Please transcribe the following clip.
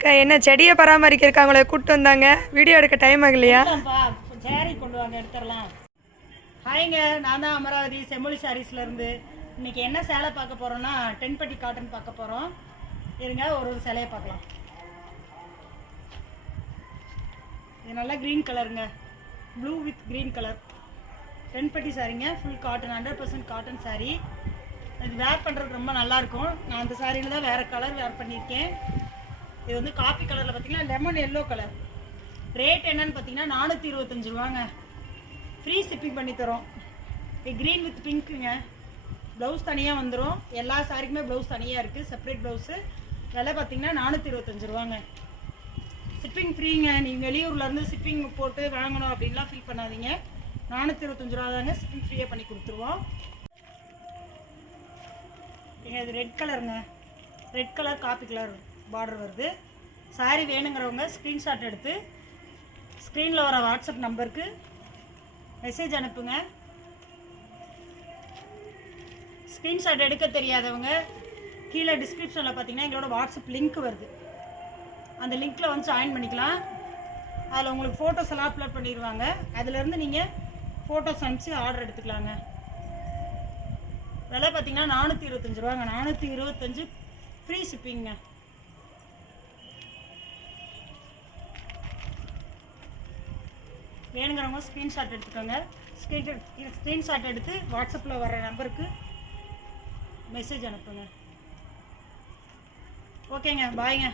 அக்கா என்ன செடியை பராமரிக்கிறக்காங்களே கூப்பிட்டு வந்தாங்க? வீடியோ எடுக்க டைம் ஆகலையா? இல்லைப்பா சேரீ கொண்டு வாங்க எடுத்துடலாம். ஹாய்ங்க நான் தான் அமராவதி செம்மொழி சாரீஸ்லேருந்து இன்றைக்கி இன்னைக்கு என்ன சேலை பார்க்க போறோம்னா டென்பட்டி காட்டன் பார்க்க போகிறோம் இருங்க ஒரு ஒரு சேலையை பார்க்கலாம். இது நல்லா க்ரீன் கலருங்க ப்ளூ வித் க்ரீன் கலர் டென்பட்டி சாரீங்க full cotton hundred percent cotton sari இது வேர் பண்ணுறதுக்கு ரொம்ப நல்லாயிருக்கும் நான் அந்த சாரியில் தான் வேறு கலர் வேர் பண்ணியிருக்கேன். இது வந்து காப்பி கலரில் பார்த்தீங்கன்னா லெமன் எல்லோ கலர் ரேட் என்னன்னு பார்த்தீங்கன்னா நானூற்றி இருபத்தஞ்சு ரூபாங்க. ஃப்ரீ ஷிப்பிங் பண்ணி தரோம். இது க்ரீன் வித் பிங்க்குங்க ப்ளவுஸ் தனியாக வந்துடும் எல்லா சாரிக்குமே ப்ளவுஸ் தனியாக இருக்குது செப்பரேட் ப்ளவுஸு விலை பார்த்தீங்கன்னா நானூற்றி இருபத்தஞ்சு ரூபாங்க. ஷிப்பிங் ஃப்ரீங்க நீங்கள் வெளியூர்லேருந்து ஷிப்பிங் போட்டு வாங்கணும் அப்படின்லாம் ஃபீல் பண்ணாதீங்க. நானூற்றி இருபத்தஞ்சு ரூபா தாங்க ஷிப்பிங் ஃப்ரீயாக பண்ணி கொடுத்துருவோம். இது ரெட் கலருங்க red colour coffee colour border வருது. சாரி வேணுங்கிறவங்க ஸ்க்ரீன்ஷாட் எடுத்து ஸ்க்ரீனில் வர வாட்ஸ்அப் நம்பருக்கு மெசேஜ் அனுப்புங்க. ஸ்க்ரீன்ஷாட் எடுக்க தெரியாதவங்க கீழே டிஸ்கிரிப்ஷனில் பார்த்தீங்கன்னா எங்களோட வாட்ஸ்அப் லிங்க் வருது. அந்த லிங்க்கில் வந்து ஜாயின் பண்ணிக்கலாம். அதில் உங்களுக்கு ஃபோட்டோஸ் எல்லாம் அப்லோட் பண்ணிடுவாங்க. அதுலேருந்து நீங்கள் ஃபோட்டோஸ் அனுப்பிச்சு ஆர்டர் எடுத்துக்கலாங்க. விலை பார்த்தீங்கன்னா நானூற்றி இருபத்தஞ்சி ரூபாங்க. நானூற்றி இருபத்தஞ்சு ஃப்ரீ ஷிப்பிங்க வேணுங்கிறவங்க ஸ்க்ரீன்ஷாட் எடுத்துக்கோங்க. ஸ்க்ரீன் ஸ்க்ரீன்ஷாட் எடுத்து வாட்ஸ்அப்பில் வர நம்பருக்கு மெசேஜ் அனுப்புங்க. ஓகேங்க பாய்ங்க